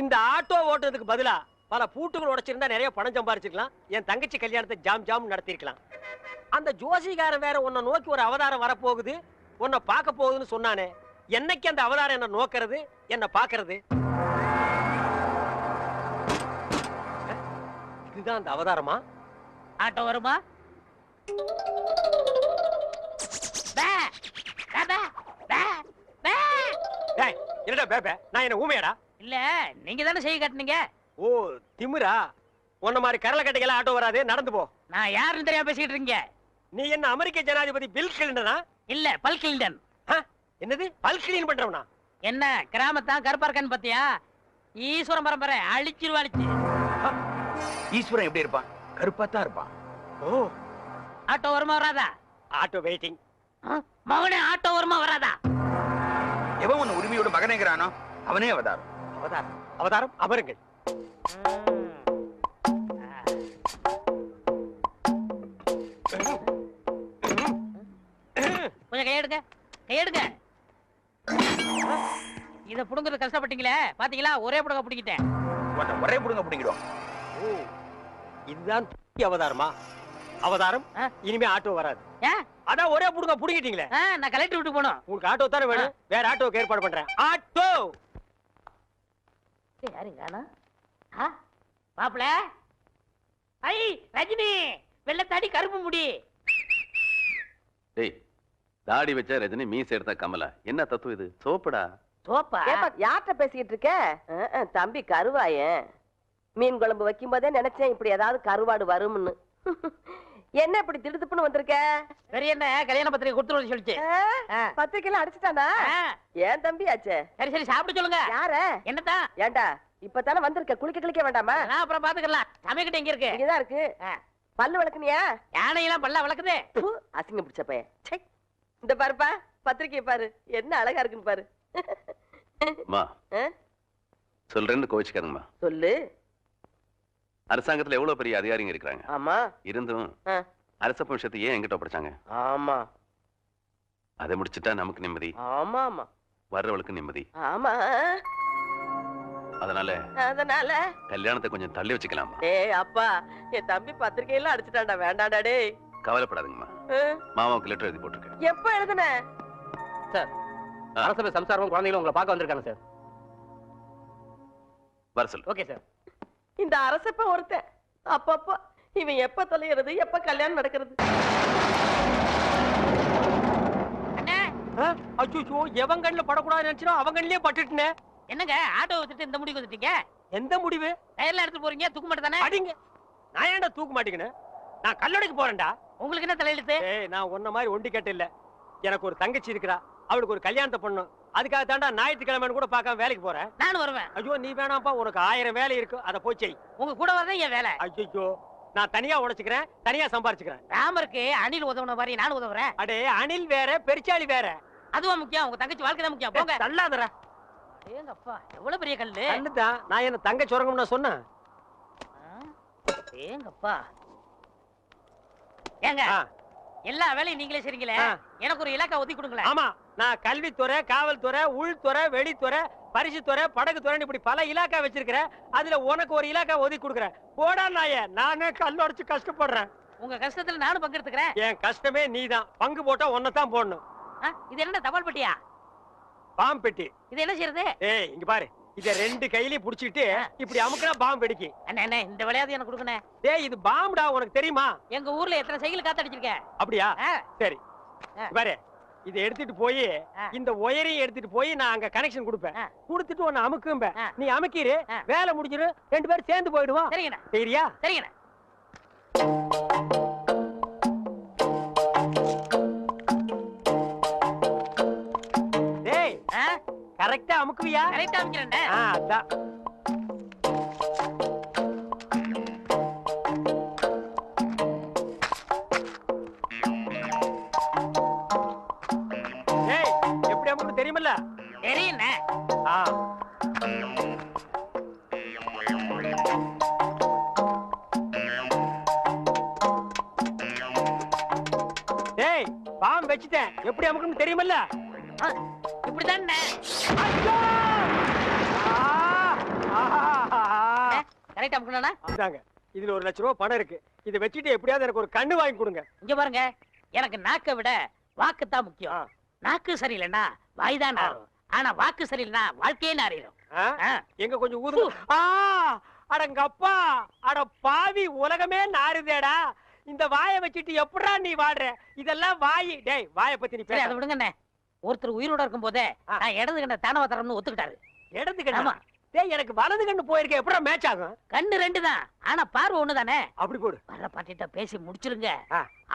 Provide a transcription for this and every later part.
இந்த ஆட்டோ ஓட்டுறதுக்கு பதிலா பல பூட்டுகள் உடைச்சிருந்தா நிறைய பணம் சம்பாரிச்சிருக்கலாம். என் தங்கச்சி கல்யாணத்தை ஜாம் ஜாம் நடத்திருக்கலாம். அந்த ஜோசிகாரன் வேற உன்னை நோக்கி ஒரு அவதாரம் வரப்போகுது, உன்னை பார்க்க போகுதுன்னு சொன்னானே. என்னைக்கு அந்த அவதாரம் என்ன நோக்கிறது, என்ன பாக்குறது? இதுதான் அந்த அவதாரமா? ஆட்டோ வருமா? என்னடா பேபே, நான் என்ன ஊமையாடா? இல்ல, நீங்க தானே செய்ய காட்டுனீங்க. ஓ திமிரா? உன்ன மாதிரி கரல கட்டைகள ஆட்டோ வராது, நடந்து போ. நான் யாருன்னு தெரியாம பேசிட்டு இருக்கீங்க. நீ என்ன அமெரிக்க ஜனாதிபதி பில் கிளின்டனா? இல்ல, பல் கிளின்டன். என்னது பல் கிளீன் பண்றவனா? என்ன கிராமத்தான் கருப்பா இருக்கான்னு பாத்தியா? ஈஸ்வரன் பரம்பரை அழிச்சிருவாளிச்சு. ஈஸ்வரன் எப்படி இருப்பான்? கருப்பா தான் இருப்பான். ஓ, ஆட்டோ வருமா வராதா? Auto waiting. மகனே, ஆட்டோ வருமா வராதா? எவன் உன் உரிமையோட மகனேங்கிறானோ அவனே அவதாரம். அவதாரம் அவதாரம் அமருங்கள். கொஞ்சம் கையெடுங்க, கையெடுங்க. இத புடுங்கிறது கஷ்டப்பட்டீங்களே, பாத்தீங்களா? ஒரே புடுங்க புடிங்கிட்டேன். ஒரே புடுங்க புடிங்கிடும். ஓ, இதுதான் அவதாரமா? அவதாரம் இனிமே ஆட்டோ வராது. அதான் ஒரே புடுங்க புடிங்கிட்டீங்களே. நான் கலெக்டர் வீட்டுக்கு போகணும். உங்களுக்கு ஆட்டோ தானே வேணும், வேற ஆட்டோக்கு ஏற்பாடு பண்றேன். ஆட்டோ யாருங்க? மாப்பிள, ஐ ரஜினி, வெள்ளத்தாடி கருப்பு முடி. டேய், தாடி வச்சா ரஜினி, மீசை எடுத்தா கமலா. என்ன தத்துவம் இது? சோப்புடா. சோப்பா? யார்கிட்ட பேசிட்டு இருக்க? தம்பி கருவாயன். மீன் குழம்பு வைக்கும் போதே நினைச்சேன் இப்படி ஏதாவது கருவாடு வரும்னு. என்ன இப்படி திடுத்துப்புன்னு வந்திருக்க? சரி, என்ன கல்யாண பத்திரிகை கொடுத்துருவோம் சொல்லிச்சு. பத்திரிக்கையில அடிச்சுட்டானா? ஏன் தம்பி ஆச்சே? சரி சரி, சாப்பிட்டு சொல்லுங்க. யார? என்னதான்? ஏண்டா இப்பதானே வந்திருக்க, குளிக்க கிளிக்க வேண்டாமா? அப்புறம் பாத்துக்கலாம். சமைக்கிட்ட எங்க இருக்கு? இங்கதான் இருக்கு. பல்லு விளக்குனியா? யானையெல்லாம் பல்ல விளக்குது. அசிங்க பிடிச்ச பையன். இந்த பாருப்பா, பத்திரிக்கை பாரு, என்ன அழகா இருக்குன்னு பாரு. சொல்றேன்னு கோவிச்சுக்காருங்கம்மா. சொல்லு. அரசாங்கத்துல எவ்வளவு பெரிய அதிகாரிங்க இருக்கிறாங்க. ஆமா. இருந்தும் அரச விஷயத்தை ஏன் எங்கிட்ட படிச்சாங்க? ஆமா. அதை முடிச்சுட்டா நமக்கு நிம்மதி. ஆமா ஆமா. வர்றவளுக்கு நிம்மதி. ஆமா. அதனால கல்யாணத்தை கொஞ்சம் தள்ளி வச்சுக்கலாமா? ஏய் அப்பா, என் தம்பி பத்திரிக்கையெல்லாம் அடிச்சுட்டான்டா, வேண்டாண்டா டேய். கவலைப்படாதீங்கம்மா, மாமாவுக்கு லெட்டர் எழுதி போட்டிருக்கேன். எப்ப எழுதுன? சார், அரசபை சம்சாரம் குழந்தைகளும் உங்களை பார்க்க வந்திருக்காங்க சார். வர சொல்லு. Okay sir. இந்த அரசப்ப ஒருத்தன் அப்பப்ப இவன் எப்ப தொலைகிறது, எப்ப கல்யாணம் நடக்கிறது? அச்சோ, எவன் கண்ணுல படக்கூடாது நினைச்சோ அவன் கண்ணிலே பட்டுட்டேன். என்னங்க ஆட்டோ வச்சுட்டு இந்த முடிவு வந்துட்டீங்க? எந்த முடிவு? டயர்ல எடுத்து போறீங்க, தூக்க மாட்டே தானே? அடிங்க. நான் ஏன்டா தூக்க மாட்டேங்கன்னு? நான் கல்லடைக்கு போறேன்டா. உங்களுக்கு என்ன தலையெழுத்து? ஏய், நான் உன்ன மாதிரி ஒண்டி கேட்ட இல்ல. எனக்கு ஒரு தங்கச்சி இருக்கா, அவளுக்கு ஒரு கல்யாணத்தை பண்ணணும். அதுக்காக தாண்டா ஞாயிற்றுக்கிழமைன்னு கூட பார்க்காம வேலைக்கு போறேன். நானும் வருவேன். ஐயோ நீ வேணாம்ப்பா, உனக்கு 1000 வேலை இருக்கு, அதை போய் செய். உங்க கூட வரதான் என் வேலை. ஐயோ, நான் தனியா உழைச்சுக்கிறேன், தனியா சம்பாரிச்சுக்கிறேன். ராமருக்கு அணில் உதவுன மாதிரி நானும் உதவுறேன். அடே, அணில் வேற பெருச்சாளி வேற. அதுவும் முக்கியம், உங்க தங்கச்சி வாழ்க்கை தான் முக்கியம். போங்க. தள்ளாதடா. ஏங்க அப்பா, எவ்வளவு பெரிய கல்லு. கல்லுதான். நான் என்ன தங்க சுரங்கம் நான் சொன்னேன்? ஏங்கப்பா. ஏங்க, எல்லா வேலையும் நீங்களே செய்றீங்களே, எனக்கு ஒரு இலாக்கா ஒதுக்கி கொடுங்களேன். ஆமா, நான் கல்வித்துறை, காவல்துறை, உள்துறை, வெளித்துறை, பரிசுத்துறை, படகுத்துறை, இப்படி பல இலாக்கா வச்சிருக்கிறேன். அதுல உனக்கு ஒரு இலாக்கா ஒதுக்கி கொடுக்குறேன். போடா நாயே, நானே கல் உடைச்சு கஷ்டப்படுறேன். உங்க கஷ்டத்துல நானும் பங்கெடுத்துக்கிறேன். என் கஷ்டமே நீதான். பங்கு போட்டா ஒன்னதான் போடணும். இது என்ன தபால் பெட்டியா? பாம்பு பெட்டி. இது என்ன செய்யறது? ஏய், இங்க பாரு, இத 2 கையிலயும் புடிச்சிட்டு இப்படி அமுக்குனா பாம்பு வெடிக்கும். அண்ணே, இந்த விளையாட்டு எனக்கு கொடுக்கணும். டேய், இது பாம்புடா, உனக்கு தெரியுமா? எங்க ஊர்ல எத்தனை சைக்கிள் காத்தடிச்சிருக்கேன். அப்படியா? சரி பாரு, இதை எடுத்துட்டு போய் இந்த ஒயரையும் எடுத்துட்டு போய் நான் அங்க கனெக்ஷன் கொடுப்பேன். கொடுத்துட்டு உன்னை அமுக்கும்ப. நீ அமுக்கிரு, வேலை முடிஞ்சிரு, 2 பேரும் சேர்ந்து போயிடுவோம். சரிங்கண்ணா. சரியா? சரிங்கண்ணா. டேய், கரெக்டா அமுக்குவியா? கரெக்டா அமுக்கிறேன். அதான். டேய், எப்படி அமுக்கு தெரியுமில்ல? தெரியுண்ணே. டேய், பாம்பு வச்சிட்டேன், எப்படி அமுக்குன்னு தெரியுமில்ல? இப்படிதான். ரைட் அமுக்கணும்னா அதாங்க இதுல 1 லட்சம் ரூபாய் பணம் இருக்கு. இதை வச்சுட்டு எப்படியாவது எனக்கு ஒரு கண்ணு வாங்கி கொடுங்க. இங்க பாருங்க, எனக்கு நாக்கை விட வாக்கு தான் முக்கியம். நாக்கு சரியில்லைன்னா வாய் தான் நாரும். ஆனா வாக்கு சரியில்லைன்னா வாழ்க்கையே நாரிடும். எங்க கொஞ்சம் ஊது. அடங்கப்பா, அட பாவி, உலகமே நாறுதேடா. இந்த வாயை வச்சுட்டு எப்படா நீ வாடுற? இதெல்லாம் வாய். டேய், வாயை பத்தி நீ சரி, பேச. அதை விடுங்கண்ணே. ஒருத்தர் உயிரோட இருக்கும் போதே நான் இடது கண்ண தானவ தரம்னு ஒத்துக்கிட்டாரு. இடது கண்ணா? டேய், எனக்கு வலது கண்ணு போயிருக்க, எப்படா மேட்ச் ஆகும்? கண்ணு 2 தான், ஆனா பார்வை 1 தானே. அப்படி போடு. வர்ற பாட்டிட்ட பேசி முடிச்சிருங்க.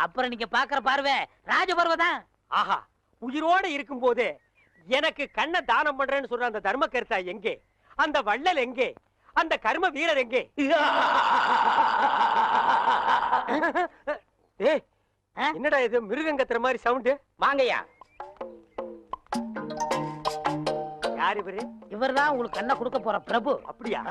அப்புறம் நீங்க பாக்குற பார்வை ராஜ பார்வை தான். ஆஹா, உயிரோட இருக்கும் போது எனக்கு கண்ணை தானம் பண்றேன்னு சொல்ற அந்த தர்ம கர்த்தா எங்கே? அந்த வள்ளல் எங்கே? அந்த கர்ம வீரர் எங்கே? ஏய், என்னடா இது மிருகம் கத்துற மாதிரி சவுண்ட்? வாங்கய்யா. யார் இவரு? இவர்தான் உங்களுக்கு கண்ணை கொடுக்க போற பிரபு. அப்படியா?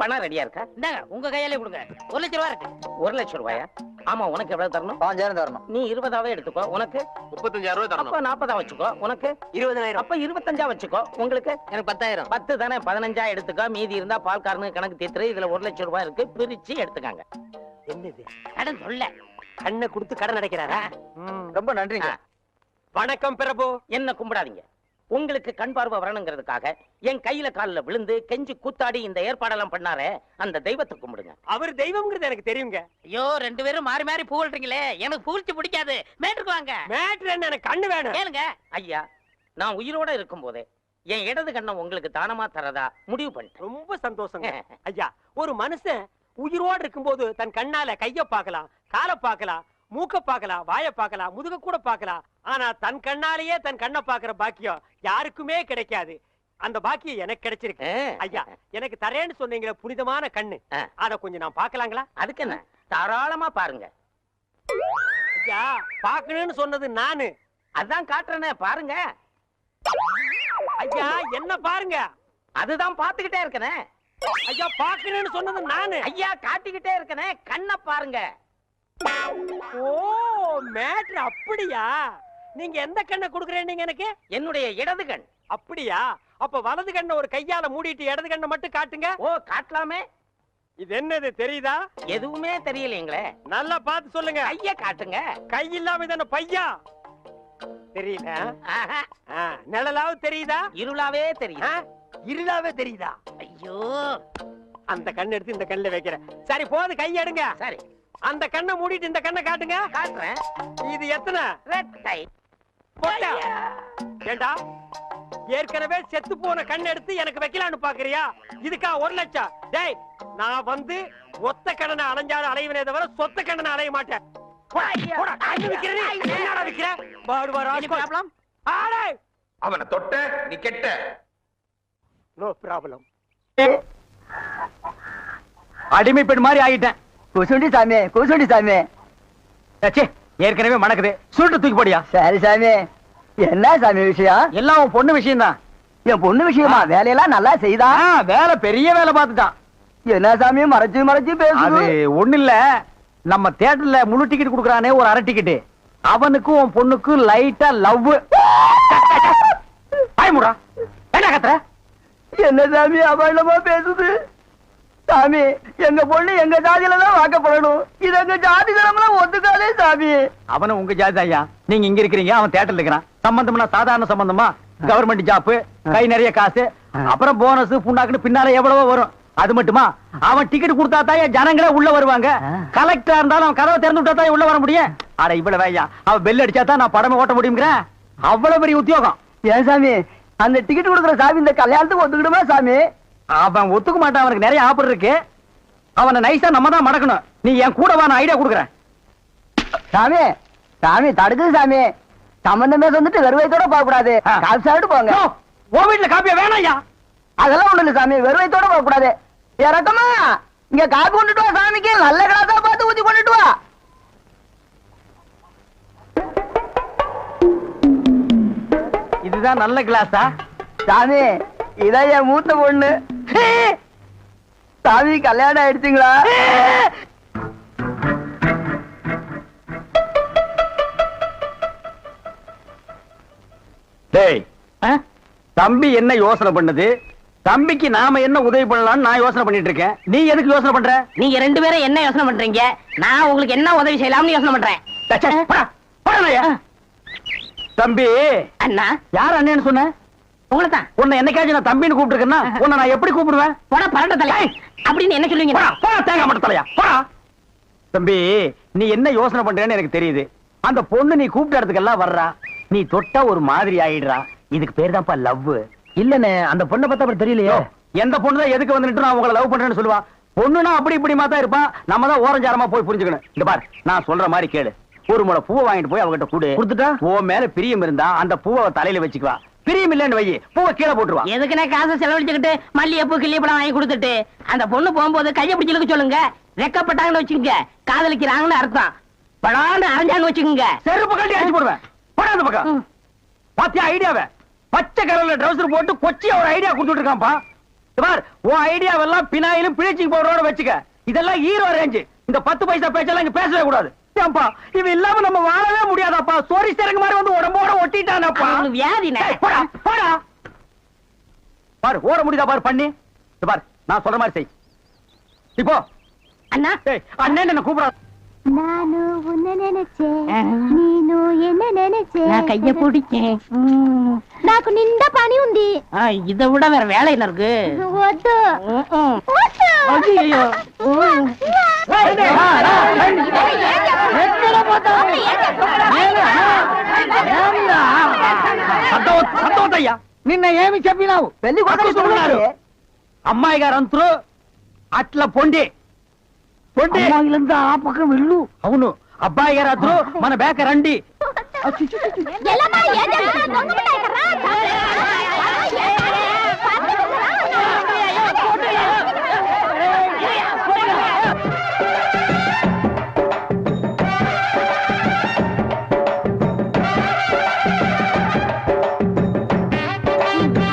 பணம் ரெடியா இருக்கா? இந்தாங்க, உங்க கையாலே கொடுங்க. 1 லட்சம் ரூபாய் இருக்கு. 1 லட்சம் ரூபாயா? ஆமா, உனக்கு எவ்வளவு தரணும்? 5000 தரணும். நீ 20ஆவே எடுத்துக்கோ. உனக்கு 35000 ரூபாய் தரணும். அப்ப 40 வச்சுக்கோ. உனக்கு 20000. அப்ப 25 வச்சுக்கோ. உங்களுக்கு எனக்கு 10000. 10 தானே, 15 எடுத்துக்கோ. மீதி இருந்தா பால்காரனுக்கு கணக்கு தீர்த்து. இதுல 1 லட்சம் ரூபாய் இருக்கு, பிரிச்சு எடுத்துக்காங்க. என்னது கடன் சொல்ல கண்ணை கொடுத்து கடன் அடைக்கிறாரா? ரொம்ப நன்றிங்க. வணக்கம் பிரபு. என்ன கும்பிடாதீங்க. உங்களுக்கு கண் பார்வை வரணுங்கிறதுக்காக என் கையில காலில் விழுந்து கெஞ்சி கூத்தாடி இந்த ஏற்பாடெல்லாம் பண்ணாரே, அந்த தெய்வத்தை கும்பிடுங்க. அவர் தெய்வம்ங்கிறது எனக்கு தெரியுங்க. ஐயோ, 2 பேரும் மாறி மாறி புகழ்றீங்களே, எனக்கு புகழ்ச்சி பிடிக்காது. மேட்டுக்கு வாங்க. மேட்ரு என்ன? எனக்கு கண்ணு வேணும். கேளுங்க ஐயா, நான் உயிரோட இருக்கும் போதே என் இடது கண்ணை உங்களுக்கு தானமா தரதா முடிவு பண்ணிட்டேன். ரொம்ப சந்தோஷங்க ஐயா. ஒரு மனுஷன் உயிரோடு இருக்கும்போது தன் கண்ணால கைய பார்க்கலாம், காலை பார்க்கலாம், மூக்க பார்க்கலாம், வாயை பார்க்கலாம், முதுக கூட பார்க்கலாம். ஆனா தன் கண்ணாலேயே தன் கண்ணை பார்க்கிற பாக்கியம் யாருக்குமே கிடைக்காது. அந்த பாக்கியம் எனக்கு கிடைச்சிருக்கு ஐயா. எனக்கு தரேன்னு சொன்னீங்களே புனிதமான கண்ணு, அத கொஞ்சம் நான் பார்க்கலாங்களா? அதுக்கு என்ன, தாராளமா பாருங்க ஐயா. பார்க்கணும்னு சொன்னது நானு. அதான் காட்டுறேனே, பாருங்க ஐயா. என்ன பாருங்க? அதுதான் பாத்துக்கிட்டே இருக்கனே ஐயா. பார்க்கணும்னு சொன்னது நானு ஐயா. காட்டிக்கிட்டே இருக்கனே, கண்ணை பாருங்க. ஓ, மேட்ரு அப்படியா? நீங்க எந்த கண்ணை குடுக்குறேன்னு எனக்கு? என்னுடைய இடது கண். அப்படியா? அப்ப வலது கண்ணை ஒரு கையால மூடிட்டு இடது கண்ணை மட்டும் காட்டுங்க. ஓ, காட்டலாமே. இது என்னது தெரியுதா? எதுவுமே தெரியலீங்களே. நல்லா பார்த்து சொல்லுங்க. கைய காட்டுங்க. கை இல்லாம தானே பையா? தெரியல. நிழலாவது தெரியுதா? இருளாவே தெரியுது. இருளாவே தெரியுதா? ஐயோ, அந்த கண்ணை எடுத்து இந்த கண்ணுல வைக்கிறேன். சரி, போது, கை எடுங்க. சரி, அந்த கண்ணை மூடிட்டு இந்த கண்ணை காட்டுங்க. காட்டுறேன். இது எத்தனை? ரெட்டை. போட்டா? ஏண்டா, ஏற்கனவே செத்து போன கண்ணை எடுத்து எனக்கு வைக்கலான்னு பாக்குறியா? இதுக்கா 1 லட்சம்? டேய், நான் வந்து ஒத்த கடனை அலைஞ்சாலும் அலைவனே தவிர சொத்த கடனை அலைய மாட்டேன். அவனை தொட்ட நீ கெட்ட. No problem. அடிமை பெண் மாதிரி ஆகிட்டேன். குசுண்டி சாமி, குசுண்டி சாமி. ஏற்கனவே மணக்குது, சுருட்டு தூக்கி போடியா. சரி சாமி, என்ன சாமி விஷயம்? எல்லாம் உன் பொண்ணு விஷயம் தான். என் பொண்ணு விஷயமா? வேலையெல்லாம் நல்லா செய்தா? வேலை, பெரிய வேலை பார்த்துட்டான். என்ன சாமி மறைச்சு மறைச்சு பேசுது? அது ஒண்ணு இல்ல, நம்ம தியேட்டர்ல முழு டிக்கெட் குடுக்கறானே ஒரு அரை டிக்கெட், அவனுக்கும் உன் பொண்ணுக்கும் லைட்டா லவ். பயமுடா, என்ன கத்துற? என்ன சாமி அபழமா பேசுது? சாமி, எங்க பொண்ணு எங்க ஜாதியில தான் வாக்கப்படணும். இது எங்க ஜாதி தரம்லாம் ஒத்துக்காதே சாமி. அவனும் உங்க ஜாதி ஐயா. நீங்க இங்க இருக்கிறீங்க, அவன் தியேட்டர்ல இருக்கிறான். சம்பந்தம்னா சாதாரண சம்பந்தமா? கவர்மெண்ட் ஜாப், கை நிறைய காசு, அப்புறம் போனஸ் புண்ணாக்குன்னு பின்னால எவ்வளவோ வரும். அது மட்டுமா, அவன் டிக்கெட் கொடுத்தா தான் ஜனங்களே உள்ள வருவாங்க. கலெக்டரா இருந்தாலும் அவன் கதவை திறந்து விட்டா தான் உள்ள வர முடியும். அட இவ்வளவு ஐயா, அவன் பெல் அடிச்சா தான் நான் படமே ஓட்ட முடியுங்கிறேன். அவ்வளவு பெரிய உத்தியோகம். ஏன் சாமி, அந்த டிக்கெட் கொடுக்குற சாமி இந்த கல்யாணத்துக்கு ஒத்துக்கிடுமா சாமி? அவன் ஒத்துக்க மாட்டான், அவனுக்கு நிறைய ஆஃபர் இருக்கு. அவனை நைஸா நம்ம தான் மடக்கணும். நீ என் கூட வா, நான் ஐடியா கொடுக்குறேன். சாமி, சாமி தடுக்குது சாமி. சம்பந்தமே வந்துட்டு வெறுவைத்தோட போக கூடாது, காப்பி சாப்பிட்டு போங்க. உன் வீட்டுல காப்பியா வேணாம் ஐயா. அதெல்லாம் ஒண்ணு இல்ல சாமி, வெறுவைத்தோட போக கூடாது. இறக்கமா இங்க காப்பி கொண்டுட்டு வா சாமிக்கு, நல்ல கிளாஸா பார்த்து ஊத்தி கொண்டுட்டு வா. இதுதான் நல்ல கிளாஸா? சாமி, இதான் என் மூத்த பொண்ணு. சாமி கல்யாணம் ஆயிடுச்சுங்களா? டேய், தம்பி என்ன யோசனை பண்ணுது? தம்பிக்கு நாம என்ன உதவி பண்ணலாம்னு நான் யோசனை பண்ணிட்டு இருக்கேன். நீ எதுக்கு யோசனை பண்ற? நீங்க 2 பேரும் என்ன யோசனை பண்றீங்க? நான் உங்களுக்கு என்ன உதவி செய்யலாம்னு யோசனை பண்றேன். டச்சே, போடா, போடா நாயே. தம்பி, அண்ணா யார் அண்ணன்னு சொன்ன? உங்களை தான். உன்னை என்னைக்காச்சும் நான் தம்பின்னு கூப்பிட்டுருக்கேன்னா உன்னை நான் எப்படி கூப்பிடுவேன்? போடா பரட்ட தலை அப்படின்னு என்ன சொல்லுவீங்க? போடா, போடா, தேங்காய் மட்டும் தலையா, போடா. தம்பி, நீ என்ன யோசனை பண்றேன்னு எனக்கு தெரியுது. அந்த பொண்ணு நீ கூப்பிட்ட இடத்துக்கெல்லாம் வர்றா, நீ தொட்டா ஒரு மாதிரி ஆயிடுறா. இதுக்கு பேர் தான்ப்பா லவ். இல்லனே, அந்த பொண்ணை பார்த்தா அப்படி தெரியலையே. எந்த பொண்ணு தான் எதுக்கு வந்துட்டு நான் உங்களை லவ் பண்றேன்னு சொல்லுவா? பொண்ணுனா அப்படி இப்படி மாத்தா இருப்பா. நம்ம தான் ஓரஞ்சாரமா போய் புரிஞ்சுக்கணும். இந்த பார், நான் சொல்ற மாதிரி கேளு. ஒரு முளை பூவை வாங்கிட்டு போய் அவகிட்ட கொடுத்துட்டா உன் மேல பிரியம் இருந்தா அந்த பூவை தலையில வச்சுக்குவா. பிரியம் இல்லன்னு வை, பூவை கீழே போட்டுருவா. எதுக்குன்னா காசை செலவழிச்சுக்கிட்டு மல்லிகைப்பூ கிள்ளிப்பழம் வாங்கி கொடுத்துட்டு அந்த பொண்ணு போகும்போது கையை பிடிச்சிருக்க சொல்லுங்க. ரெக்கப்பட்டாங்கன்னு வச்சுக்கோங்க, காதலிக்கிறாங்கன்னு அர்த்தம். படான்னு அரைஞ்சான்னு வச்சுக்கோங்க, செருப்பு கட்டி அடிச்சு போடுவேன். போடா அந்த பக்கம். பாத்தியா ஐடியாவை? பச்சை கலர்ல ட்ரவுசர் போட்டு கொச்சியா ஒரு ஐடியா கொடுத்துட்டு இருக்கான்ப்பா. பார், உன் ஐடியாவெல்லாம் பினாயிலும் பிளீச்சிங் பவுடரோட வச்சுக்க. இதெல்லாம் ஹீரோ ரேஞ்சு. இந்த 10 பைசா பேச்செல்லாம் இங்க பேசவே கூடாது. ஏன்பா, இவன் இல்லாம நம்ம வாழவே முடியாதாப்பா. சோரி சேரங்க மாதிரி வந்து உடம்போட ஒட்டிட்டானப்பா. வியாதினே. போடா, போடா. பாரு, ஓட முடியுதா பாரு பண்ணி. பாரு, நான் சொல்ற மாதிரி செய். இப்போ அண்ணா அண்ணன் என்ன கூப்பிடா. நானு உன்னை நினைச்சேன், நீனு என்ன நினைச்சேன். நான் கைய பிடிச்சேன். నాకు నిండా పని ఉంది. இதை விட வேற வேலை என்ன இருக்கு? వద్దు వద్దు. ஐயோ సంతోషయ్యా నిన్న ఏమి చెప్పినావు? పెళ్లి కొడుకున్నారు అమ్మాయి గారు అంతరు అట్లా పొండి పొండి అమ్మాయిలంతా ఆ పక్కన వెళ్ళు. అవును, అబ్బాయి గారు అతను మన బేక రండి. ఎల్లమ్మా ఏం చేస్తున్నా? దొంగముండా ఇక్కడ రా.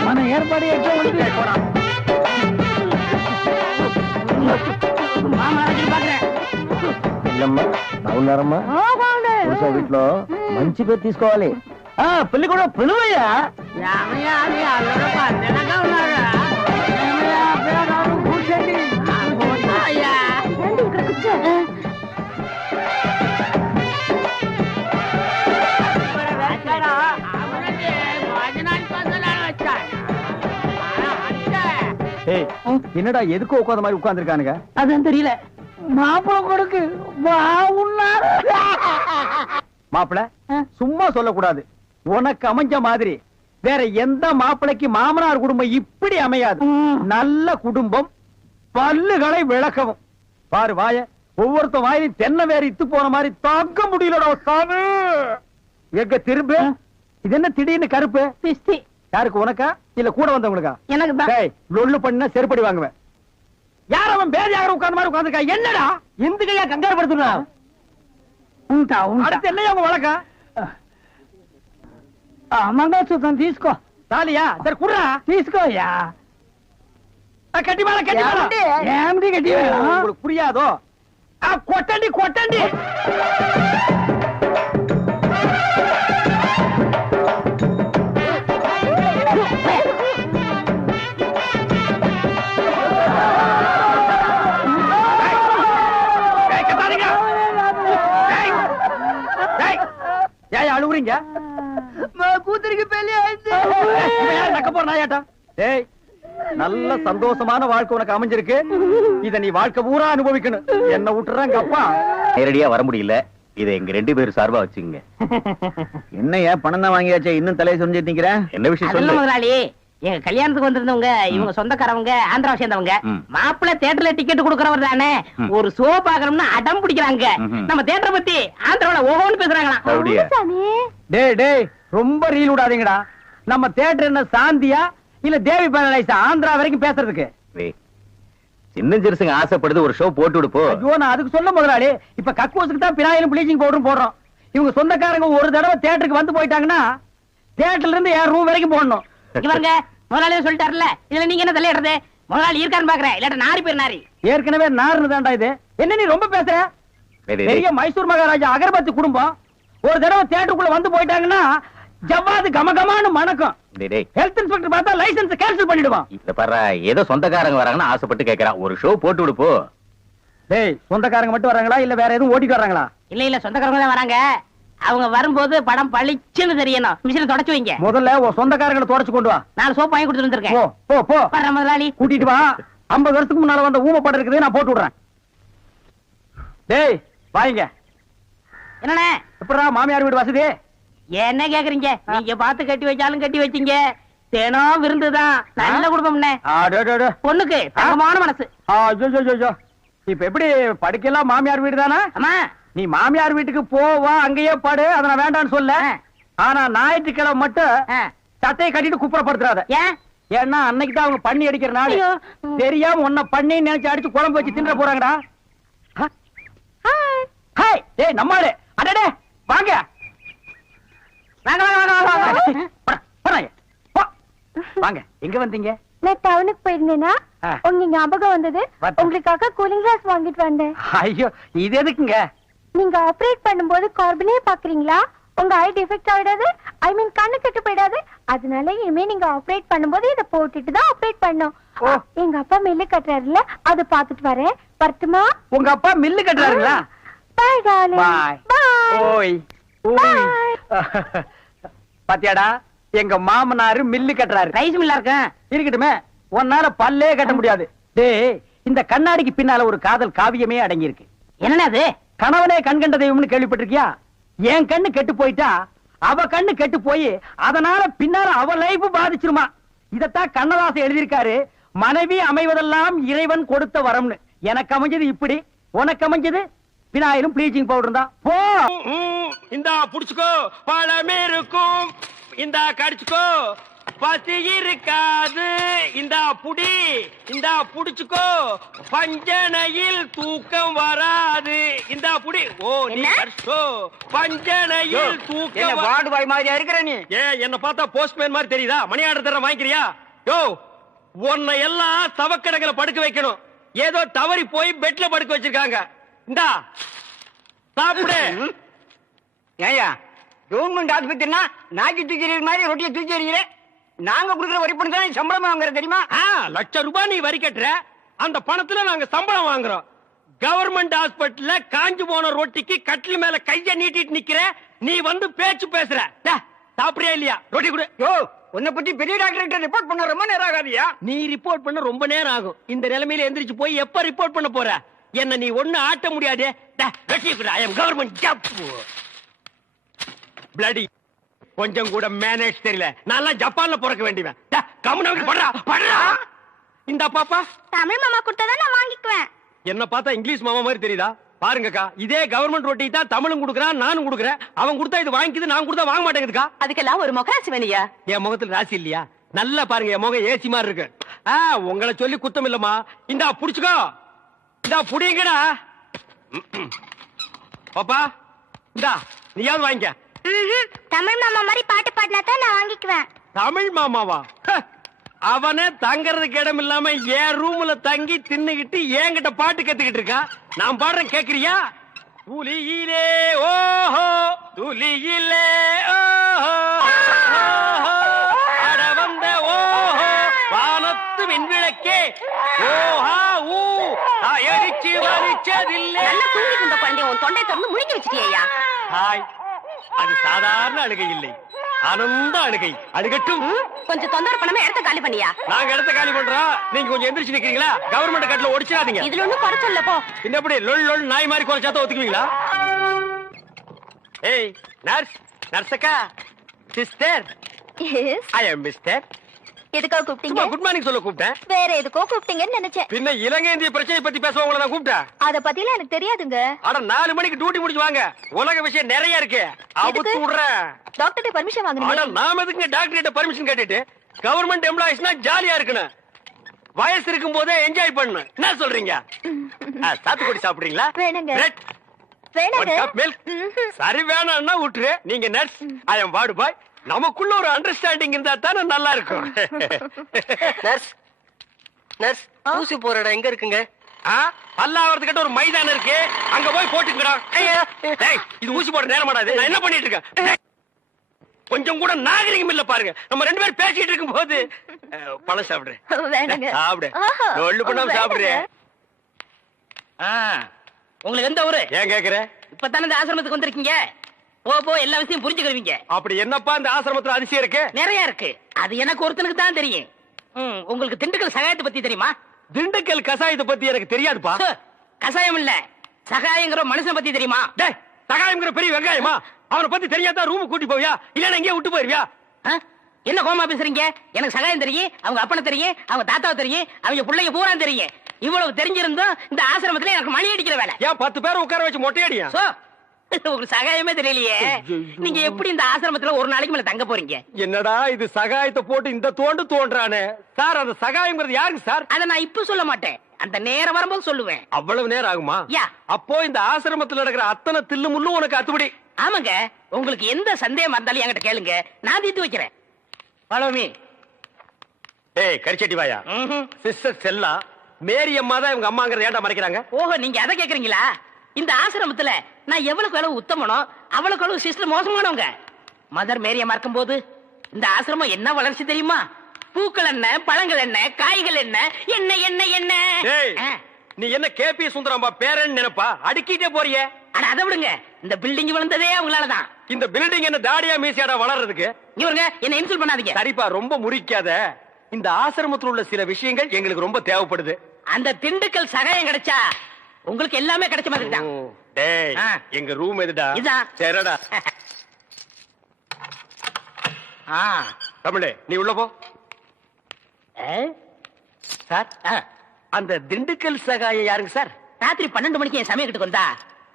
మన ఏర్పాటు ఎట్లా ఉంది? బాగున్నారమ్మా? వీటిలో మంచి పేరు తీసుకోవాలి. పెళ్లి కూడా పిలువయ్యా. కూర్చోండి. రండి ఇక్కడ కూర్చో. என்னடா எதுக்கு உட்காந்த மாதிரி உட்கார்ந்துருக்கானுங்க? அதுவும் தெரியல. மாப்பிள கொடுக்கு பாவுன்னாரு. மாப்பிள சும்மா சொல்லக்கூடாது. உனக்கு அமைஞ்ச மாதிரி வேற எந்த மாப்பிளைக்கு மாமனார் குடும்பம் இப்படி அமையாது. நல்ல குடும்பம், பல்லுகளை விளக்கவும். பாரு வாய, ஒவ்வொருத்த வாயிலும் தென்னை வேற இத்து போன மாதிரி தாக்க முடியலடா சாமி. எங்க திரும்ப இது என்ன திடீர்னு கருப்பு? பிஸ்தி. யாருக்கு, உனக்கா இல்ல கூட வந்தவங்களுக்கா? எனக்கு தான். லொல்லு பண்ணா செருப்படி வாங்குவேன். யார் அவன் பேதியாக உட்கார்ந்த மாதிரி உட்கார்ந்துருக்கா? என்னடா இந்த கையா கங்காரு படுத்துனா? அடுத்து என்னையா உங்க வழக்கா? మంగళసూత్రం తీసుకో. తాలియా సరే కుర్రా తీసుకోయా. కట్టి మేళ కట్టి మేళ ఏమిటి కట్టి మేళ? உங்களுக்கு புரியாதோ? కొట్టండి కొట్టండి. ஏன் அழுகுறீங்க? கூతురికి పెళ్లి ஆயிடுச்சு. நக்க போற நாயாட்டா. ஏய், நல்ல சந்தோஷமான வாழ்க்கை உனக்கு அமைஞ்சிருக்கு. இத நீ வாழ்க்கை பூரா அனுபவிக்கணும். என்ன விட்டுறாங்க அப்பா. நேரடியா வர முடியல. இதை எங்க 2 பேரும் சார்பா வச்சுங்க. என்ன பணம் தான் வாங்கியாச்சே, இன்னும் தலையை சொரிஞ்சிட்டு நிக்கிற? என்ன விஷயம் அதெல்லாம் சொல்லு. முதலாளி, எங்க கல்யாணத்துக்கு வந்திருந்தவங்க இவங்க சொந்தக்காரவங்க, ஆந்திராவை சேர்ந்தவங்க. மாப்பிள்ளை தியேட்டர்ல டிக்கெட் கொடுக்கறவர் தானே, ஒரு ஷோ பாக்கணும்னு அடம் பிடிக்கிறாங்க. நம்ம தியேட்டரை பத்தி ஆந்திராவில ஓஹோன்னு பேசுறாங்களாம். அப்படியா? டேய் டேய், ரொம்ப ரீல் விடாதீங்கடா. நம்ம தியேட்டர் என்ன சாந்தியா இல்ல தேவி பேரலைஸா ஆந்திரா வரைக்கும் பேசுறதுக்கு? சின்ன சிறுசுங்க ஆசைப்படுது, ஒரு ஷோ போட்டு விடு போ. ஐயோ, நான் அதுக்கு சொல்ல முதலாளி. இப்ப கக்கூசுக்கு தான் பினாயிலும் ப்ளீச்சிங் பவுடரும் போடுறோம். இவங்க சொந்தக்காரங்க ஒரு தடவை தியேட்டருக்கு வந்து போயிட்டாங்கன்னா தியேட்டர்ல இருந்து என் ரூம் வரைக்கும் போடணும். இவங்க முதலாளியே சொல்லிட்டாருல, இதுல நீங்க என்ன தலையிடுறது? முதலாளி இருக்கான்னு பாக்குறேன், இல்லாட்ட நாரி பேர் நாரி. ஏற்கனவே நார்னு தான்டா இது. என்ன நீ ரொம்ப பேசுற? பெரிய மைசூர் மகாராஜா அகர்பத்தி குடும்பம் ஒரு தடவை தியேட்டருக்குள்ள வந்து போயிட்டாங்கன்னா ஜவ்வாது கமகமான்னு மணக்கும். ஹெல்த் இன்ஸ்பெக்டர் பார்த்தா லைசென்ஸ் கேன்சல் பண்ணிடுவான். இத பாரு, ஏதோ சொந்தக்காரங்க வராங்கன்னு ஆசைப்பட்டு கேக்குறான். ஒரு ஷோ போட்டு விடுப்போ. டேய், சொந்தக்காரங்க மட்டும் வராங்களா இல்ல வேற எதுவும் ஓட்டிட்டு வராங்களா? இல்ல சொந்தக்காரங்க தான் வராங்க. அவங்க வரும்போது படம் பளிச்சுன்னு தெரியணும். மிஷினை தொடச்சு வைங்க. முதல்ல உன் சொந்தக்காரங்களை தொடச்சு கொண்டு வா. 4 சோப்பு வாங்கி கொடுத்துட்டு வந்திருக்கேன். போ போ போ. வர்ற முதலாளி. கூட்டிட்டு வா. 50 வருஷத்துக்கு முன்னால வந்த ஊம படம் இருக்குது, நான் போட்டு விடுறேன். டேய் வாங்க. என்னண்ணே? எப்படா மாமியார் வீடு வசதி? என்ன கேக்குறீங்க? நீங்க பார்த்து கட்டி வச்சாலும் கட்டி வச்சீங்க. தினம் விருந்துதான். நல்ல குடும்பம்ண்ணே. பொண்ணுக்கு தங்கமான மனசு. இப்ப எப்படி படுக்கலாம்? மாமியார் வீடு தானே? ஆமா. நீ மாமியார் வீட்டுக்கு போவா, அங்கேயே பாடு. அத நான் வேண்டான்னு சொல்ல. ஆனா ஞாயிற்றுக்கிழமை மட்டும் சட்டையை கட்டிட்டு குப்புறப்படுத்துறாத. ஏன்? ஏன்னா அன்னைக்கு தான் அவங்க பண்ணி அடிக்கிற நாள். தெரியாம உன்னை பண்ணி நினைச்சு அடிச்சு குழம்பு வச்சு தின்ற போறாங்கடா. ஹாய், டேய் நம்மாளே. அடடே வாங்க. வாங்க வாங்க வாங்க வாங்க. போறாங்க. வாங்க. எங்க வந்தீங்க? நான் டவுனுக்கு போயிருந்தேனா உங்க ஞாபகம் வந்தது. What? உங்களுக்காக கூலிங் கிளாஸ் வாங்கிட்டு வந்தேன். ஐயோ, இது எதுக்குங்க? நீங்க ஆபரேட் பண்ணும்போது கார்பனே பாக்குறீங்களா? உங்க ஐ டிஃபெக்ட் ஆயிடாது. ஐ மீன் கண்ணு கெட்டு போயிடாது. அதனால இனிமே நீங்க ஆபரேட் பண்ணும்போது இத போட்டுட்டு தான் ஆபரேட் பண்ணணும். எங்க அப்பா மில்லு கட்டுறாருல, அத பாத்துட்டு வரேன். வரட்டுமா? உங்க அப்பா மில்லு கட்டுறாருங்களா? Bye darling. Bye. பை. ஓய் ஓய். பாத்தியாடா, எங்க மாமனாரு மில்லு கட்டுறாரு. ரைஸ் மில்லா இருக்கேன். இருக்கட்டுமே, உன்னால பல்லே கட்ட முடியாது. டேய், இந்த கண்ணாடிக்கு பின்னால ஒரு காதல் காவியமே அடங்கி இருக்கு. என்னன்னா அது? கணவனே கண்கண்ட தெய்வம்னு கேள்விப்பட்டிருக்கியா? என் கண்ணு கெட்டு போயிட்டா அவ கண்ணு கெட்டு போய் அதனால பின்னால அவ லைஃப் பாதிச்சிருமா. இதத்தான் கண்ணதாசன் எழுதியிருக்காரு. மனைவி அமைவதெல்லாம் இறைவன் கொடுத்த வரம்னு. எனக்கு அமைஞ்சது இப்படி, உனக்கு அமைஞ்சது விநாயகரும் ப்ளீச்சிங் பவுடர் தான். போ. இந்தா புடிச்சுக்கோ, பழமே இருக்கும். இந்தா கடிச்சுக்கோ, பசி இருக்காது. இந்தா புடி, இந்தா புடிச்சுக்கோ, பஞ்சனையில் தூக்கம் வராது. இந்தா புடி. ஓ நீ கடிச்சோ, பஞ்சனையில் தூக்கம் வார்டு பாய் மாதிரியா இருக்கிற நீ? என்ன பார்த்தா போஸ்ட்மேன் மாதிரி தெரியுதா? மணி ஆர்டர் தர வாங்கிக்கிறியா? யோ, உன்னை எல்லாம் சவக்கடங்களை படுக்க வைக்கணும். ஏதோ தவறி போய் பெட்ல படுக்க வச்சிருக்காங்க. இந்தா சாப்பிடு. ஏயா, கவர்மெண்ட் ஆஸ்பத்திரினா நாக்கி தூக்கி எறிகிற மாதிரி ரொட்டியை தூக்கி எறிகிறேன். நாங்க கொடுக்குற வரி பணம் தான் சம்பளமா வாங்குற தெரியுமா? ₹1,00,000 நீ வரி கட்டுற, அந்த பணத்துல நாங்க சம்பளம் வாங்குறோம். கவர்மெண்ட் ஹாஸ்பிட்டல்ல காஞ்சு போன ரொட்டிக்கு கட்டில் மேல கைய நீட்டிட்டு நிக்கிற, நீ வந்து பேச்சு பேசுற. சாப்பிடுறியா இல்லையா? ரொட்டி கொடு. யோ, உன்னை பத்தி பெரிய டாக்டர் கிட்ட ரிப்போர்ட் பண்ண ரொம்ப நேரம் ஆகாதியா? நீ ரிப்போர்ட் பண்ண ரொம்ப நேரம் ஆகும். இந்த நிலைமையில எந்திரிச்சு போய் எப்ப ரிப்போர்ட் பண்ண போற? என்ன நீ ஒண்ணு ஆட்ட முடியாது. Government job bloody. கொஞ்சம் கூட மேனேஜ் தெரியல. நான் ஜப்பான்ல பிறக்க வேண்டியவன். இந்த பாப்பா தமிழ் மாமா கொடுத்தா நான் வாங்கிக்குவேன். என்ன பார்த்தா இங்கிலீஷ் மாமா மாதிரி தெரியுதா? பாருங்கக்கா, இதே கவர்மெண்ட் ரொட்டி தான் தமிழும் கொடுக்குறான், நானும் கொடுக்குறேன். அவன் கொடுத்தா இது வாங்கிக்குது, நான் கொடுத்தா வாங்க மாட்டேங்குதுக்கா. அதுக்கெல்லாம் ஒரு முகராசி வேணியா? என் முகத்துல ராசி இல்லையா? நல்லா பாருங்க, என் முகம் ஏசி மாதிரி இருக்கு. உங்களை சொல்லி குத்தம் இல்லம்மா. இந்தா புடிச்சுக்கோ, இந்தா புடிங்கடா. பாப்பா இந்தா நீயாவது வாங்கிக்க. தமிழ் மாமா மாதிரி பாட்டு பாடினா தான் நான் வாங்கிக்குவேன். தமிழ் மாமாவா? அவனே தங்கறதுக்கு இடம் இல்லாம என் ரூம்ல தங்கி தின்னுகிட்டு என்கிட்ட பாட்டு கத்துக்கிட்டு இருக்கான். நான் பாடுறேன், கேக்குறியா? துளியிலே ஓஹோ, துளியிலே ஓஹோ, அட வந்த ஓஹோ, வானத்து விண்விளக்கே ஓஹா ஊ, அடிச்சு வலிச்சதில்லை. நல்லா தூங்கிட்டு இருந்த குழந்தை உன் தொண்டை திறந்து முழுங்கி வச்சிட்டியா? ஹாய், அது சாதாரண அழுகை இல்லை, ஆனந்த அழுகை. அழுகட்டும். கொஞ்சம் தொந்தரவு பண்ணாம இடத்த காலி பண்ணியா? நாங்க இடத்த காலி பண்றோம், நீங்க கொஞ்சம் எந்திரிச்சு நிக்கிறீங்களா? கவர்மெண்ட் கட்டல ஒடிச்சிடாதீங்க. இதுல ஒண்ணும் குறைச்சல்ல போ. என்னப்படி லொல் லொல் நாய் மாதிரி குறைச்சாத ஒத்துக்குவீங்களா? ஏய் நர்ஸ், நர்ஸக்கா, சிஸ்டர். ஐ அம் மிஸ்டர். எதுக்காக கூப்பிட்டீங்க? குட் மார்னிங் சொல்ல கூப்பிட்டேன். வேற எதுக்கோ கூப்பிட்டீங்கன்னு நினைச்சேன். பின்ன இலங்கை இந்திய பிரச்சனை பத்தி பேச உங்களை நான் கூப்பிட்டேன். அத பத்திலாம் எனக்கு தெரியாதுங்க. அட 4 மணிக்கு டியூட்டி முடிச்சு வாங்க, உலக விஷயம் நிறைய இருக்கு. அவுத்து விடுறேன். டாக்டர்ட்ட பர்மிஷன் அட வாங்குறீங்க? நாம எதுக்கு டாக்டர் கிட்ட பர்மிஷன் கேட்டுட்டு? கவர்மெண்ட் எம்ப்ளாயிஸ்னா ஜாலியா இருக்கணும், வயசு இருக்கும் போதே என்ஜாய் பண்ணணும். என்ன சொல்றீங்க? சாத்துக்குடி சாப்பிடுறீங்களா? வேணுங்க. Bread? வேணாங்க. One cup milk? சரி வேணாம்னா விட்டுரு. நீங்க நர்ஸ், ஐ அம் வார்டு பாய். நமக்குள்ள ஒரு அண்டர்ஸ்டாண்டிங் இருந்தா தானே நல்லா இருக்கும். நர்ஸ், நர்ஸ், ஊசி போற இடம் எங்க இருக்குங்க? பல்லாவரத்துக்கிட்ட ஒரு மைதானம் இருக்கு, அங்க போய் போட்டுங்கடா. இது ஊசி போட நேரம் ஆடாது. நான் என்ன பண்ணிட்டு இருக்கேன்? கொஞ்சம் கூட நாகரிகம் இல்ல பாருங்க. நம்ம 2 பேரும் பேசிட்டு இருக்கும் போது பழம் சாப்பிடுறேன். சாப்பிடு. ஒண்ணு பண்ணாம சாப்பிடுறேன். உங்களுக்கு எந்த ஊரு? ஏன் கேக்குற? இப்பதானே இந்த ஆசிரமத்துக்கு வந்திருக்கீங்க. போ எல்லா விஷயம் புரிஞ்சுக்கிறீங்க. அப்படி என்னப்பா இந்த ஆசிரமத்துல அதிசயம் இருக்கு? நிறைய இருக்கு. அது எனக்கு ஒருத்தனுக்கு தான் தெரியும். உங்களுக்கு திண்டுக்கல் சகாயத்தை பத்தி தெரியுமா? திண்டுக்கல் கசாயத்தை பத்தி எனக்கு தெரியாதுப்பா. கசாயம் இல்ல, சகாயங்கிற மனுஷன் பத்தி தெரியுமா? டேய், சகாயம்ங்கிற பெரிய வெங்காயமா? அவனை பத்தி தெரியாதா ரூம் கூட்டி போவியா? இல்ல எங்கேயே விட்டு போயிருவியா? என்ன கோமா பேசுறீங்க? எனக்கு சகாயம் தெரியும், அவங்க அப்பனை தெரியும், அவங்க தாத்தாவை தெரியும், அவங்க பிள்ளைங்க பூரா தெரியும். இவ்வளவு தெரிஞ்சிருந்தும் இந்த ஆசிரமத்துல எனக்கு மணி அடிக்கிற வேலை. ஏன் 10 பேரை உட்கார வச்சு மொட்டையடியா? உங்களுக்கு சகாயமே தெரியலையே. நீங்க எப்படி இந்த ஆசிரமத்துல ஒரு நாளைக்கு மேல தங்க போறீங்க? என்னடா இது சகாயத்தை போட்டு இந்த தோன்றானே சார். அந்த சகாயம்ங்கிறது யாருக்கு சார்? அத நான் இப்ப சொல்ல மாட்டேன், அந்த நேரம் வரும்போது சொல்லுவேன். அவ்வளவு நேரம் ஆகுமா? யா. அப்போ இந்த ஆசிரமத்துல நடக்கிற அத்தனை தில்லு முள்ளும் உனக்கு அத்துபடி? ஆமாங்க. உங்களுக்கு எந்த சந்தேகம் இருந்தாலும் என்கிட்ட கேளுங்க, நான் தீர்த்து வைக்கிறேன். Follow me. ஏய் கரிச்சட்டி வாயா. சிஸ்டர் செல்லா மேரி அம்மா தான் இவங்க அம்மாங்கறத ஏன்டா மறைக்கிறாங்க? ஓஹோ, நீங்க அதை கேக்குறீங்களா? இந்த ஆசிரமத்துல நான் எவ்வளவுக்கு அளவு உத்தமனோ அவ்வளவுக்கு அளவு சிஸ்டர் மோசமானவங்க. மதர் மேரி அம்மா இருக்கும்போது இந்த ஆசிரமம் என்ன வளர்ச்சி தெரியுமா? பூக்கள் என்ன, பழங்கள் என்ன, காய்கள் என்ன, என்ன என்ன என்ன. நீ என்ன கேபி சுந்தரம்பா பேரன் நினைப்பா? அடுக்கிட்டே போறியே. அட அதை விடுங்க, இந்த பில்டிங் விழுந்ததே அவங்களாலதான். இந்த பில்டிங் என்ன தாடியா மீசியாடா வளர்றதுக்கு? இவருங்க என்ன இன்சல்ட் பண்ணாதீங்க. சரிப்பா, ரொம்ப முறிக்காத. இந்த ஆசிரமத்தில் உள்ள சில விஷயங்கள் எங்களுக்கு ரொம்ப தேவைப்படுது. அந்த திண்டுக்கல் சகாயம் கிடைச்சா உங்களுக்கு எல்லாமே கிடைச்ச மாதிரி தான். டேய், எங்க ரூம் எதுடா? இதான். சரிடா. தமிழே, நீ உள்ள போ. சார், அந்த திண்டுக்கல் சகாயம் யாருங்க சார்? ராத்திரி 12 மணிக்கு என் சமயத்துக்கு வந்தா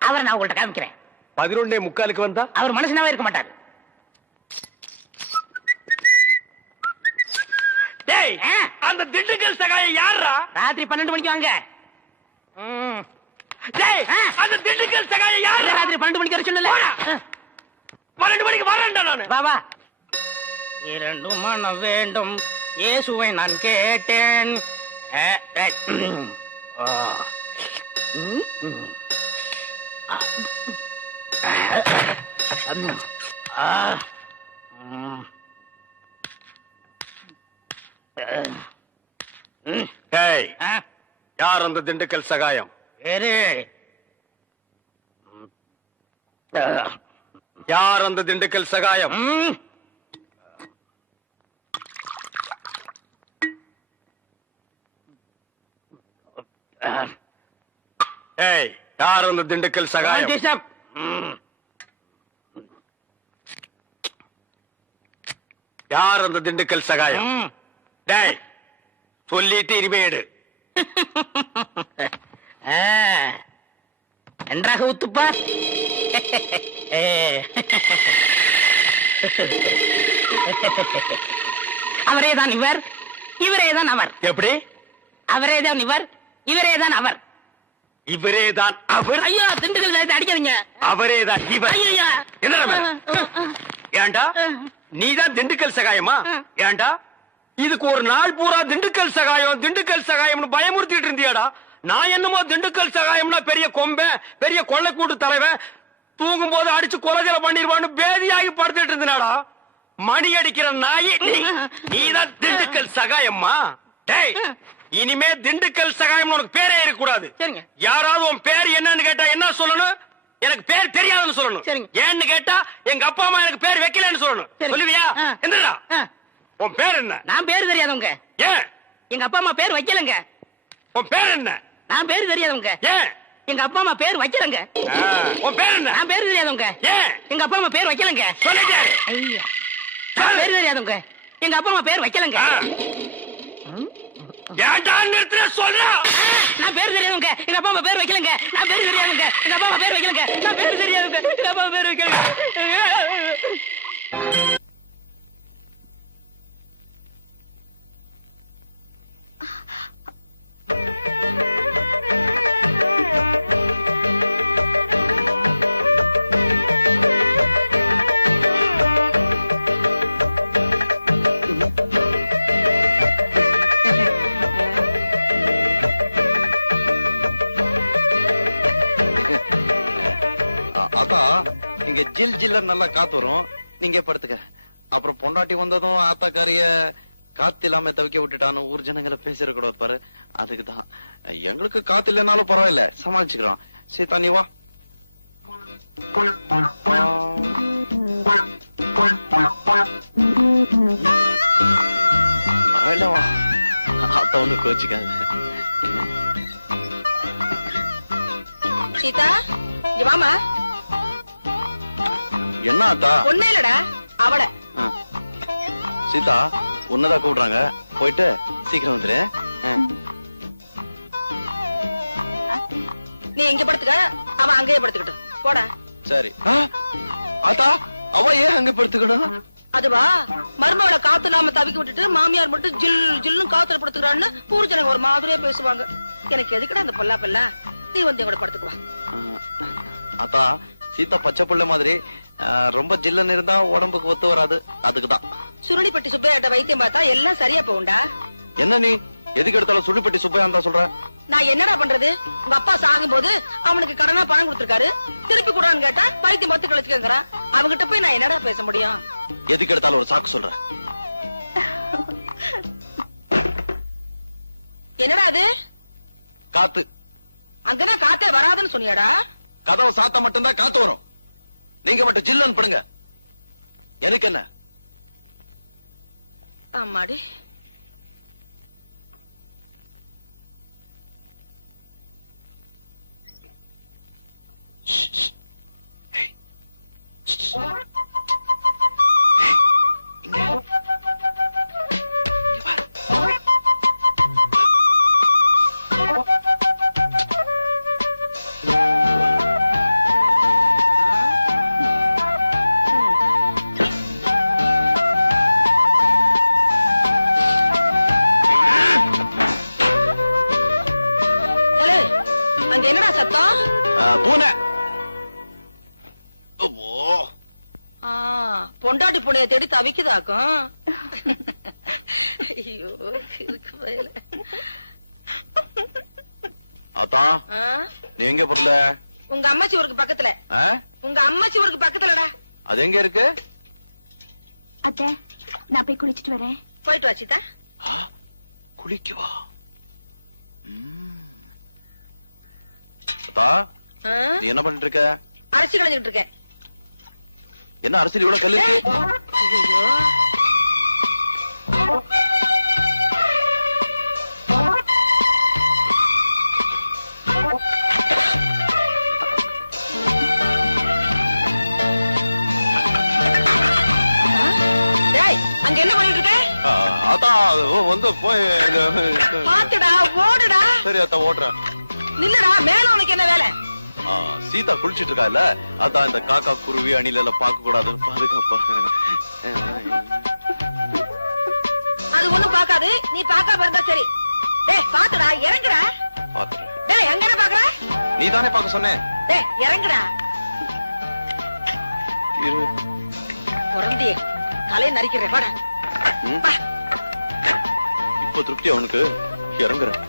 அவரை நான் உங்கள்ட்ட காமிக்கிறேன். 11:45 வந்தா அவர் மனுஷனாவே இருக்க மாட்டாரு. டேய், அந்த திண்டுக்கல் சகாயம் யாரா? ராத்திரி 12 மணிக்கு வாங்க. டேய், அந்த திண்டுக்கல் சகாயம் யாரா? ராத்திரி 12 மணிக்கு வர சொன்னல. 12 மணிக்கு வரேன்டா நானு. வா வா. 2 மனம் வேண்டும் இயேசுவை நான் கேட்டேன். டேய், யார் அந்த திண்டுக்கல் சகாயம்? யார் அந்த திண்டுக்கல் சகாயம்? ஏய், யார் அந்த திண்டுக்கல் சகாயம்? யார் அந்த திண்டுக்கல் சகாயம்? டேய், சொல்லிட்டு இனிமேடு. நன்றாக ஊத்துப்பா. அவரேதான் இவர், இவரேதான் அவர். எப்படி? அவரேதான் இவர், இவரேதான் அவர். இவரேதான் அவர்? ஐயோ, திண்டுக்கல் அடிக்காதீங்க. அவரேதான் இவர். ஐயா, ஏண்டா நீதான் திண்டுக்கல் சகாயமா? ஏண்டா இதுக்கு ஒரு நாள் பூரா திண்டுக்கல் சகாயம் திண்டுக்கல் சகாயம்னு பயமுறுத்திட்டு இருந்தியாடா? நான் என்னமோ திண்டுக்கல் சகாயம்னா பெரிய கொம்பன், பெரிய கொள்ளைக்கூட்டு தலைவன், தூங்கும் போது அடிச்சு கொலைகளை பண்ணிடுவான்னு பேதியாகி படுத்துட்டு இருந்தாடா. மணி அடிக்கிற நாயி நீதான் திண்டுக்கல் சகாயம்மா? டேய், இனிமே திண்டுக்கல் சகாயம் உனக்கு பேரே இருக்கக்கூடாது. யாராவது உன் பேர் என்னன்னு கேட்டா என்ன சொல்லணும்? எனக்கு பேர் தெரியாதுன்னு சொல்லணும். ஏன்னு கேட்டா எங்க அப்பா அம்மா எனக்கு பேர் வைக்கலன்னு சொல்லணும். சொல்லுவியா? எந்திரா. உன் பேர் என்ன? நான் பேர் தெரியாதவங்க. ஏன்? எங்க அப்பா அம்மா பேர் வைக்கலங்க. உன் பேர் என்ன? நான் பேர் தெரியாதவங்க. ஏன்? எங்க அப்பா அம்மா பேர் வைக்கலங்க. உன் பேர் என்ன? நான் பேர் தெரியாதவங்க. ஏன்? எங்க அப்பா அம்மா பேர் வைக்கலங்க. சொல்லிட்டாரு. ஐயா, பேர் தெரியாதவங்க. எங்க அப்பா அம்மா பேர் வைக்கலங்க. ஏன்டா நிறுத்துற சொல்றா? நான் பேர் தெரியாதவங்க. எங்க அப்பா அம்மா பேர் வைக்கலங்க. நான் பேர் தெரியாதவங்க. எங்க அப்பா அம்மா பேர் வைக்கலங்க. நான் பேர் தெரியாதவங்க. எங்க அப்பா அம்மா பேர் வைக்கலங்க. அக்கா, இங்க ஜில் ஜில்ல நல்லா காத்து வரும், நீங்க படுத்துக்க. அப்புறம் பொண்டாட்டி வந்ததும் ஆத்தாக்காரிய காத்து இல்லாம தவிக்க விட்டுட்டான்னு ஊர் ஜனங்களை பேசிடக்கூடாது பாரு. அதுக்குதான் எங்களுக்கு காத்து இல்லைனாலும் பரவாயில்ல, சமாளிச்சுக்கிறோம். சீதா நீ வா. பரவாயில்ல வா, அத்த ஒண்ணு கோச்சிக்காத. சீதா இங்க வாமா. என்ன அத்தா? ஒண்ணே இல்லடா அவள. சீதா உன்னதான் கூப்பிடுறாங்க, போயிட்டு சீக்கிரம் வந்துரு. நீ இங்க படுத்துக்க, அவன் அங்கேயே படுத்துக்கிட்டு போடா. சரி. ஆத்தா அவ ஏன் அங்க படுத்துக்கணும்? அதுவா மருமகளை காத்து இல்லாம தவிக்க விட்டுட்டு மாமியார் மட்டும் ஜில் ஜில்னு காத்துல படுத்துக்கிறான்னு ஊர் ஜனங்க ஒரு மாதிரியா பேசுவாங்க. எனக்கு எதுக்குடா அந்த பொல்லா பெல்லா? நீ வந்து எங்கூட படுத்துக்குவா. அத்தா சீதா பச்சை புள்ள மாதிரி ரொம்ப ஜில்லன்னு இருந்தா உடம்புக்கு ஒத்து வராது, அதுக்குதான். சுருளிப்பட்டி சுப்பையாட்ட வைத்தியம் பார்த்தா எல்லாம் சரியா போகும்டா. என்ன நீ எதுக்கு எடுத்தாலும் சுருளிப்பட்டி சுப்பையா தான் சொல்ற? நான் என்னடா பண்றது? உங்க அப்பா சாகும் போது அவனுக்கு கடனா பணம் கொடுத்திருக்காரு, திருப்பி கூடான்னு கேட்டா வைத்தியம் பார்த்து கழிச்சுக்கங்கிறான். அவங்கிட்ட போய் நான் என்னடா பேச முடியும்? எதுக்கு எடுத்தாலும் ஒரு சாக்கு சொல்ற. என்னடா அது? காத்து. அங்கதான் காத்தே வராதுன்னு சொன்னியாடா? கதவை சாத்த மட்டும்தான் காத்து வரும், நீங்க மட்டும் ஜில்லன்னு படுங்க. எனக்கு என்ன? ஆமாடி. அங்க என்னடா சத்தம்? பூனை. பொண்டாட்டி பூனைய தேடி தவிக்குதாக்கும். ஐயோ இருக்கு வயல. அத்தா நீ எங்க பொருள? உங்க அம்மாச்சி ஊருக்கு பக்கத்துல. உங்க அம்மாச்சி ஊருக்கு பக்கத்துலடா. அது எங்க இருக்கு? அத்தை நான் போய் குளிச்சிட்டு வரேன். போயிட்டு வா சீதா. குளிக்குவா? அத்தா நீ என்ன பண்ணிட்டு இருக்க? அரிசி களைஞ்சிட்டு இருக்கேன். என்ன அரசியல் இவ்வளவு கல்லு? ஐயோ அங்க என்ன பண்ணிட்டு இருக்க? அத்தா வந்து போய் பாத்துடா ஓடுடா. சரி அத்தா ஓடுறேன். நில்லுடா, மேல உனக்கு என்ன வேலை? சீதா குளிச்சிட்டு இருக்கா இல்ல, அதான் இந்த காக்கா குருவி அணில எல்லாம் பார்க்க கூடாதுன்னு பாதுகாப்பா. அது ஒண்ணும் பாக்காது, நீ பாக்காம இருந்தா சரி. டேய் பாத்துடா, இறங்குடா. பாத்துறேன். டேய் எங்க பாக்குற? நீ தானே பாக்க சொன்ன. டேய் இறங்குடா. பொறந்தியே தலை நரிக்கிறேன் வாடா. இப்போ திருப்தி அவனுக்கு, இறங்குறேன்.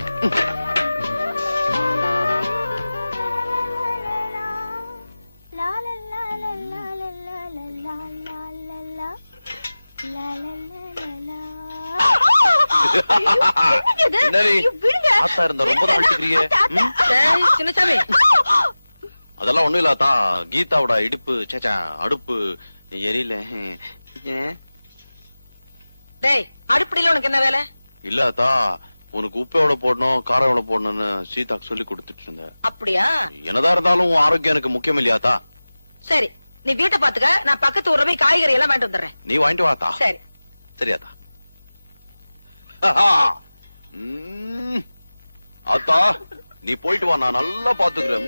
அதெல்லாம் ஒண்ணும் இல்லாதா, கீதாவோட இடுப்பு சேச்சா அடுப்பு எரியல. டேய் அடுப்படியில உனக்கு என்ன வேலை? இல்லாதா உனக்கு உப்பு எவ்வளவு போடணும் காரம் எவ்வளவு போடணும்னு சீதாக்கு சொல்லி கொடுத்துட்டு இருந்தேன். அப்படியா? என்னதான் இருந்தாலும் ஆரோக்கியம் எனக்கு முக்கியம் இல்லையாத்தா? சரி நீ வீட்டை பாத்துக்க, நான் பக்கத்து ஊர்ல போய் காய்கறி எல்லாம் வாங்கிட்டு வந்துடுறேன். நீ வாங்கிட்டு வாத்தா. சரி சரியாத்தா. அத்தா நீ போயிட்டு வா, நான் நல்லா பாத்துக்கிறேன்.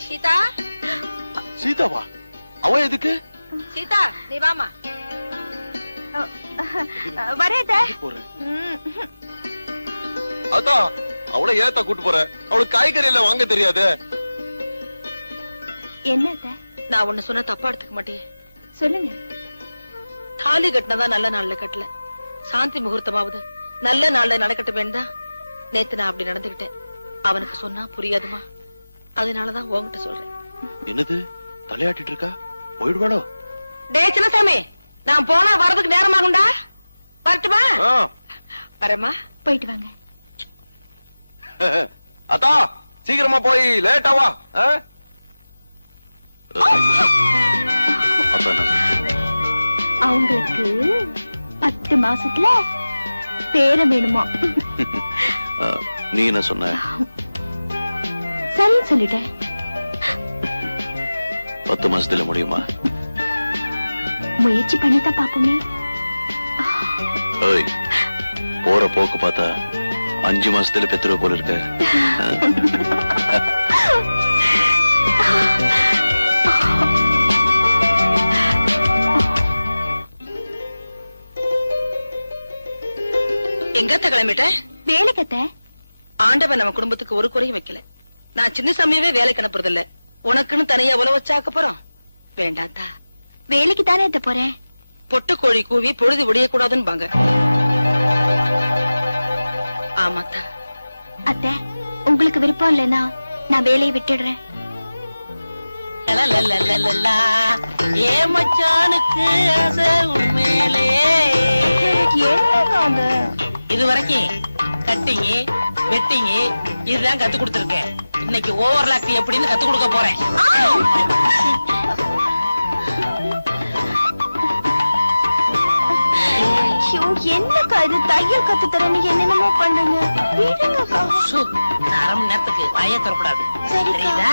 சீதா. சீதாவா? அவ எதுக்கு? சீதா நீ வாமா. வரேன். அத்தா அவளை ஏத்தா கூட்டு போற? அவளுக்கு காய்கறி எல்லாம் வாங்க தெரியாது. என்ன? நான் ஒண்ணு சொன்ன தப்பா எடுத்துக்க மாட்டியே? சொல்லுங்க. தாலி கட்டினதா நல்ல நாள்ல கட்டல, சாந்தி முகூர்த்தமாவது நல்ல நாள்ல நடக்கட்டும் வேண்டாம். நேத்து நான் அப்படி நடந்துகிட்டேன். அவனுக்கு சொன்னா புரியாதுமா, அதனாலதான் உன்கிட்ட சொல்றேன். என்னது தலையாட்டிட்டு இருக்கா? போயிடுவாளோ? டே சின்னசாமி, நான் போனா வரதுக்கு நேரமாகும்டா. வரட்டுமா? வரமா? போயிட்டு வாங்க. அத்தா சீக்கிரமா போய் லேட்டா வா. அவங்களுக்கு 10 மாசத்துல பேரம் வேணுமா? நீ என்ன சொன்ன? சரி சொல்லிட்டேன். 10 மாசத்துல முடியுமா? முயற்சி பண்ணிதான் பாப்போமே. போற போக்கு பார்த்தா 5 மாசத்துல பெத்துருவ போல இருக்க. எங்கத்த கிளம்பிட்ட? வேலைக்கத்த. ஆண்டவன் நம்ம குடும்பத்துக்கு ஒரு குறையும் வைக்கல. நான் சின்னசாமியவே வேலைக்கு அனுப்புறது இல்ல. உனக்குன்னு தனியா உழவு வச்சாக்க போறோம். வேண்டாத்தா. வேலைக்கு தானே எத்த போறேன். பொட்டு கோழி கூவி பொழுது விடிய கூடாதுன்னு பாங்க. ஆமாத்தா. அத்தை, உங்களுக்கு விருப்பம் இல்லைன்னா நான் வேலையை விட்டுடுறேன். ஏ மச்சானுக்கு ஆசை உண்மையிலே. இது வரைக்கும் கட்டிங்க வெட்டிங்க இதுதான் கத்து கொடுத்துருக்கேன். இன்னைக்கு ஓவர்லாக் எப்படின்னு கத்து கொடுக்க போறேன். என்னக்கா இது தையல் கத்து தரேன்னு என்னென்னமோ பண்ணுங்க. விடுங்கக்கா. 1/2 மணி நேரத்துக்கு வாயே தரக்கூடாது. சரிதா?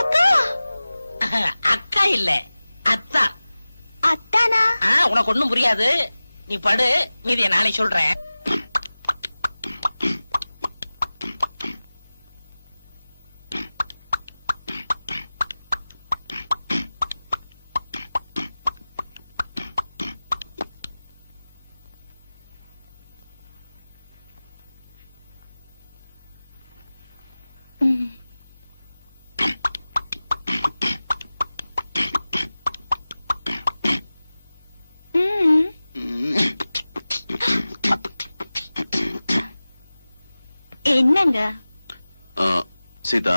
அக்கா. அக்கா இல்ல அத்தா. அத்தானா? உனக்கு ஒண்ணும் புரியாது. நீ படு, மீதிய நாளை சொல்றேன். என்னங்க சீதா,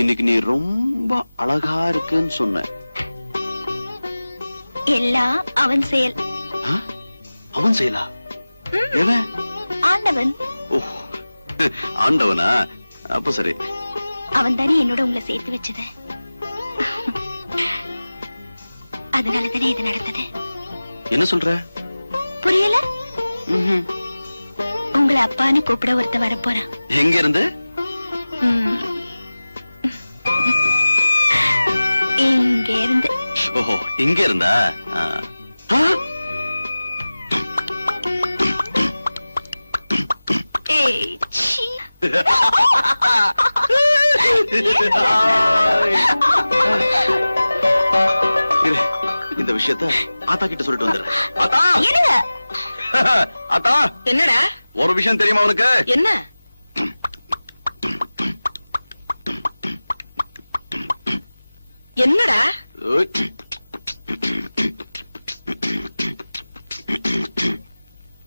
இன்னைக்கு நீ ரொம்ப அழகா இருக்குன்னு சொன்ன. எல்லாம் அவன் செயல். அவன் செயலா? ஆண்டவன். ஆண்டவனா? அப்ப சரி. அவன் தானே என்னோட உங்களை சேர்த்து வச்சது. அதனால தானே இது நடந்தது. என்ன சொல்ற? புரியல? உங்களை அப்பான்னு கூப்பிட ஒருத்த வரப்போறான். எங்க இருந்து? இங்க இருந்து. ஓஹோ, இங்க இருந்தா? இந்த விஷயத்த ஆத்தா கிட்ட சொல்லிட்டு வந்துடுறேன். ஆத்தா! ஆத்தா! என்னடா? ஒரு விஷயம் தெரியுமா உனக்கு? என்ன? என்னடா?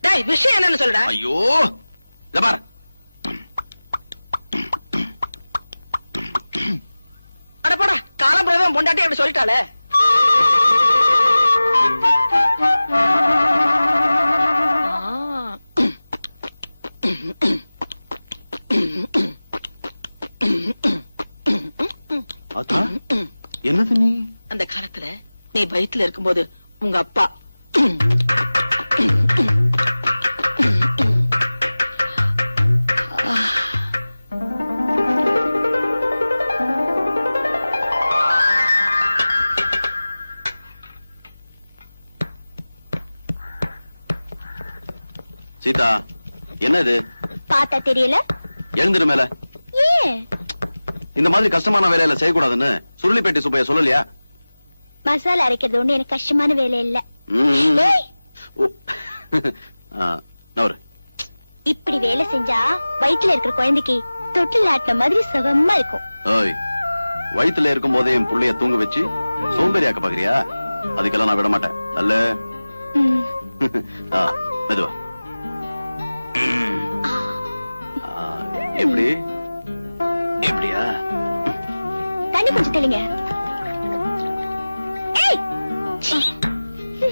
டேய், விஷயம் என்னன்னு சொல்றா? ஐயோ, இத பாரு. அட போடா, காலம்புறவன் பொண்டாட்டி அப்படி சொல்லிட்டாளே. என்னது நீ? அந்த காலத்துல நீ வயித்துல இருக்கும்போது உங்க அப்பா சீதா, என்ன இது? பார்த்தா தெரியல? எழுந்துரு மேல. ஏன் இந்த மாதிரி கஷ்டமான வேலையில செய்யக்கூடாதுன்னு சுருளிப்பேட்டை சுப்பையா சொல்லலையா? மசாலா அரைக்கிறது ஒண்ணு எனக்கு கஷ்டமான வேலை இல்ல. இப்படி வேலை செஞ்சா வயிற்றுல இருக்கிற குழந்தைக்கு தொட்டில் ஆட்டின மாதிரி சுகமா இருக்கும். வயிற்றுல இருக்கும் போதே என் புள்ளைய தூங்க வச்சு சோம்பேறியாக்க பாக்குறியா? அதுக்கெல்லாம் நான் விட மாட்டேன். அல்ல மெதுவா. எப்படி எப்படியா தண்ணி கொஞ்சம் தெளிங்க. ஏய்